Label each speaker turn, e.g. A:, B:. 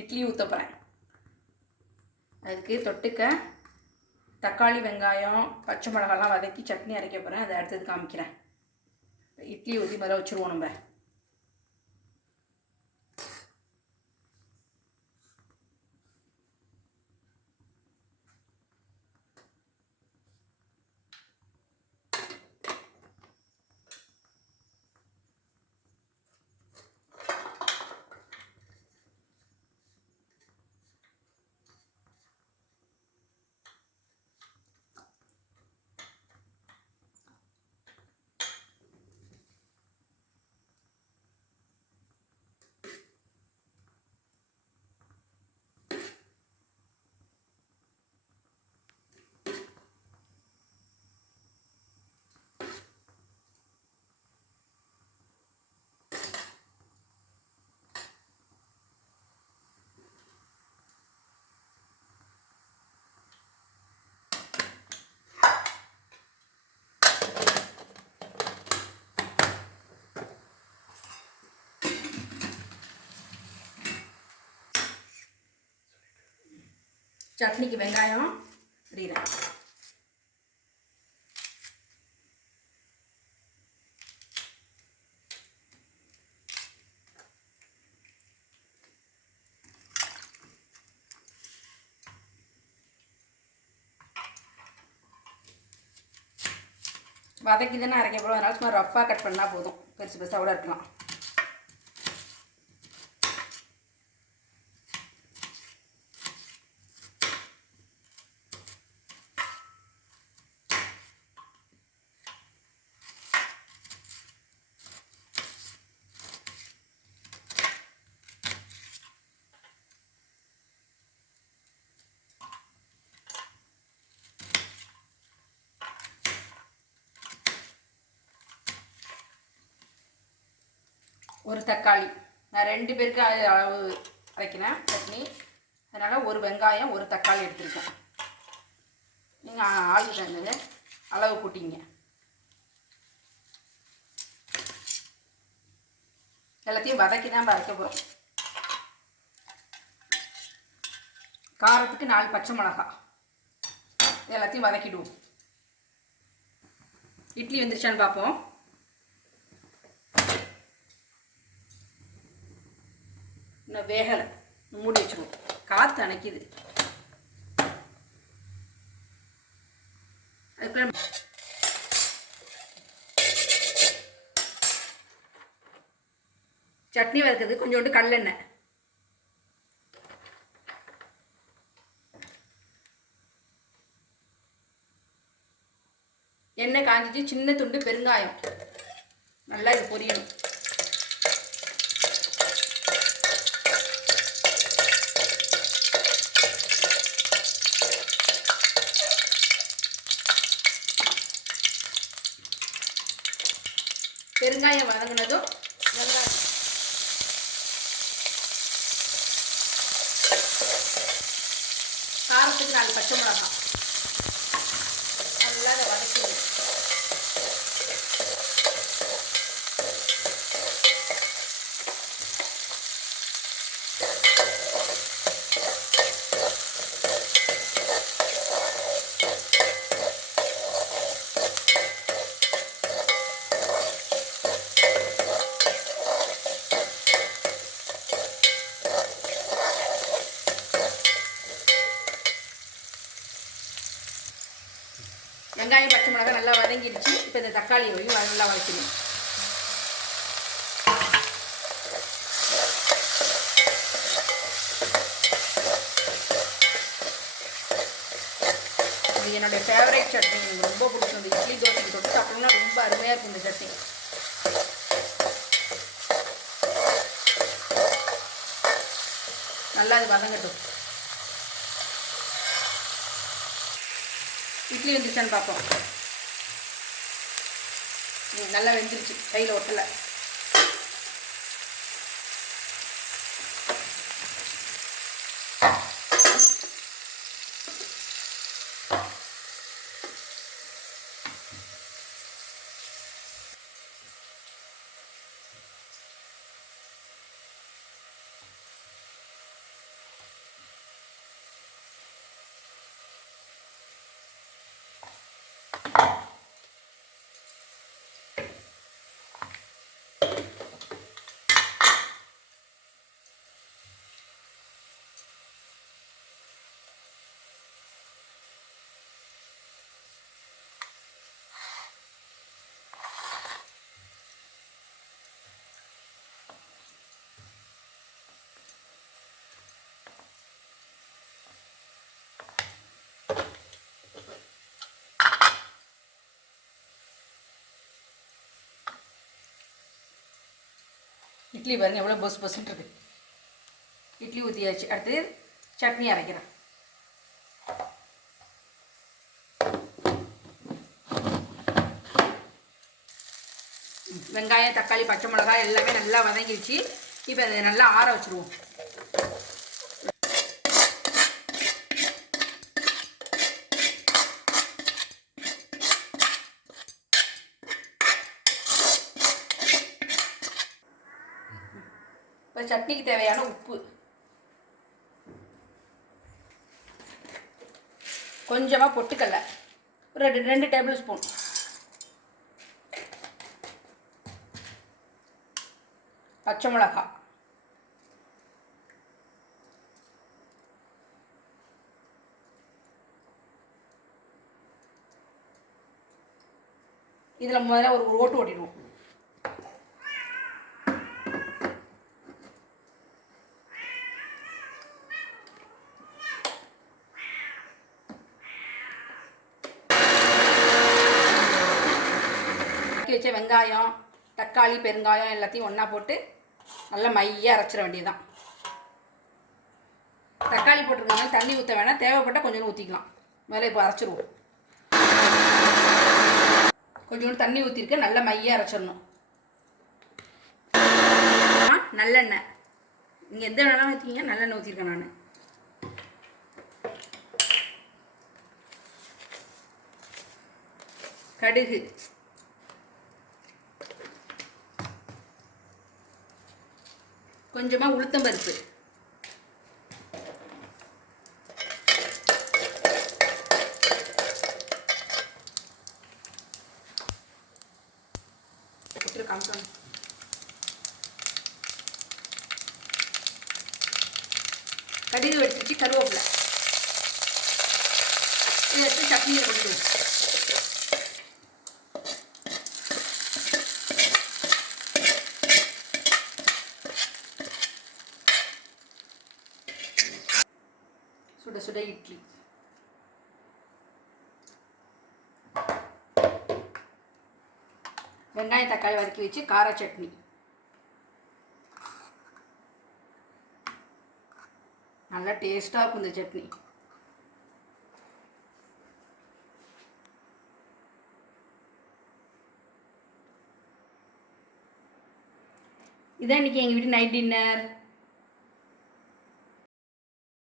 A: இட்லி ஊற்ற போகிறேன் அதுக்கு தொட்டுக்க தக்காளி வெங்காயம் பச்சை மிளகாலாம் வதக்கி சட்னி அரைக்க போகிறேன் அதை அடுத்தது காமிக்கிறேன். இட்லி ஊற்றி முதல்ல வச்சுருவோம் நம்ம. சட்னிக்கு வெங்காயம் அறிகிறேன் வதக்கி தானே அரைக்க போகிறோம் அதனால சும்மா ரஃப்பாக கட் பண்ணால் போதும். பெருசு பெருசாக கூட இருக்கலாம். ஒரு தக்காளி. நான் ரெண்டு பேருக்கு அளவு அரைக்கிறேன் சட்னி. அதனால் ஒரு வெங்காயம் ஒரு தக்காளி எடுத்துருக்கேன். நீங்கள் ஆளுக்கு தந்தது அளவு கூட்டிங்க. எல்லாத்தையும் வதக்கி தான் அரைக்க போகிறோம் காரத்துக்கு நாலு பச்சை மிளகா. எல்லாத்தையும் வதக்கிடுவோம். இட்லி வந்துருச்சான்னு பார்ப்போம். இன்னும் வேகலை. மூடி வச்சுருவோம். காற்று அணைக்குது. அதுக்குள்ள சட்னி வறுக்கிறது கொஞ்சோண்டு கடலெண்ணெய். எண்ணெய் காஞ்சிச்சு சின்ன துண்டு பெருங்காயம். நல்லா இது பொரியணும். வெங்காயம் வதங்கினதும் வெங்காயம். காரத்துக்கு நாலு பச்சை மிளகாய். நல்லா அதை வதக்கிடுவோம் வெங்காயம் பச்சை மிளகாய் நல்லா வதங்கிடுச்சு. இப்போ இந்த தக்காளியையும் நல்லா வதக்கணும் இது என்னுடைய ஃபேவரேட் சட்னி. எனக்கு ரொம்ப பிடிக்கும். இந்த இட்லி தோசைக்கு தொட்டு சாப்பிட்டோம்னா ரொம்ப அருமையாக இருக்கும் இந்த சட்னி. நல்லா அது வதங்கட்டும். இட்லி வந்துருச்சான்னு பார்ப்போம். ம், நல்லா வெந்துருச்சு. கையில் ஒட்டலை. இட்லி பாருங்கள் எவ்வளோ பொஸ் பொஸ்ன்னு இருக்குது இட்லி ஊற்றியாச்சு அடுத்து சட்னி அரைக்கிறேன். வெங்காயம் தக்காளி பச்சை மிளகாய் எல்லாமே நல்லா வதங்கிடுச்சு. இப்போ அதை நல்லா ஆற வச்சுருவோம். இப்போ சட்னிக்கு தேவையான உப்பு. கொஞ்சமாக பொட்டுக்கடலை. ஒரு ரெண்டு ரெண்டு டேபிள் ஸ்பூன். பச்சை மிளகா. இதில் முதல்ல ஒரு ஒரு ஓட்டு ஓட்டிடுவோம் நறுக்கி வச்ச வெங்காயம் தக்காளி பெருங்காயம் எல்லாத்தையும் ஒன்றா போட்டு நல்லா மையாக அரைச்சிட வேண்டியதுதான். தக்காளி போட்டிருக்கனால தண்ணி ஊற்ற வேணாம். தேவைப்பட்டால் கொஞ்சோண்டு ஊற்றிக்கலாம் மேலே இப்போ அரைச்சிருவோம். கொஞ்சோண்டு தண்ணி ஊற்றிருக்க நல்லா மையாக அரைச்சிடணும். நல்லெண்ணெய். நீங்கள் எந்த வேணாலும் ஊற்றிங்க நல்லெண்ணெய் ஊற்றிருக்கேன் நான். கடுகு. கொஞ்சமாக உளுத்தம் பருப்பு. போட்டு காமிக்கணும் கடுகு வெடிச்சிச்சு கருவேப்பிலை. இதை எடுத்து சட்னியில் கொண்டுடுவோம் சுட சுட இட்லி வெங்காயம் தக்காளி வதக்கி வச்சு கார சட்னி. நல்லா டேஸ்ட்டாக இருக்கும் இந்த சட்னி. இதான் இன்னைக்கு எங்கள் வீட்டு நைட் டின்னர்